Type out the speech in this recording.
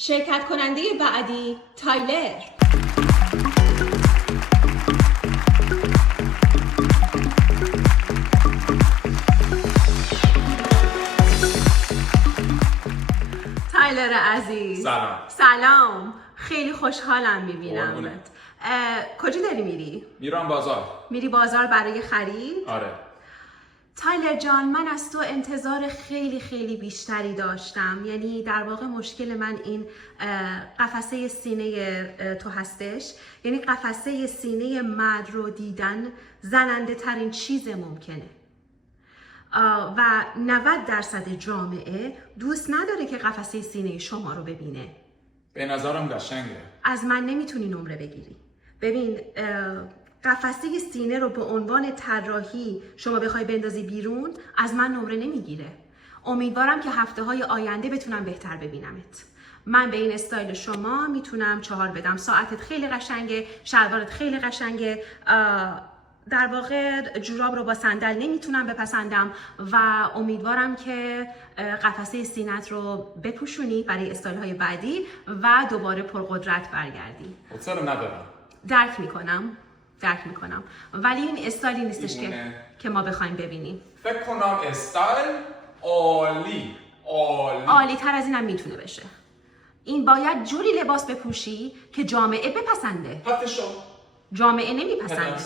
شرکت کننده بعدی تایلر. تایلر عزیز، سلام. خیلی خوشحالم میبینمت. کجا داری میری؟ میرم بازار. میری بازار برای خرید؟ آره. تایلر جان، من از تو انتظار خیلی بیشتری داشتم. یعنی در واقع مشکل من این قفسه سینه تو هستش. یعنی قفسه سینه مرد رو دیدن زننده ترین چیز ممکنه و 90% جامعه دوست نداره که قفسه سینه شما رو ببینه. به نظرم قشنگه. از من نمیتونی نمره بگیری. ببین، قفسه سینه رو به عنوان طراحی شما بخوای بندازی بیرون، از من نمره نمیگیره. امیدوارم که هفته‌های آینده بتونم بهتر ببینمت. من به این استایل شما میتونم 4 بدم. ساعتت خیلی قشنگه، شلوارت خیلی قشنگه. در واقع جوراب رو با صندل نمیتونم بپسندم و امیدوارم که قفسه سینت رو بپوشونی برای استایل های بعدی و دوباره پرقدرت برگردی. حوصله ندارم. درک میکنم ولی این استایلی نیستش که ما بخوایم ببینیم. فکر کنم استایل عالی تر از اینم میتونه بشه. این باید جوری لباس بپوشی که جامعه بپسنده. حتی شو جامعه نمیپسنده.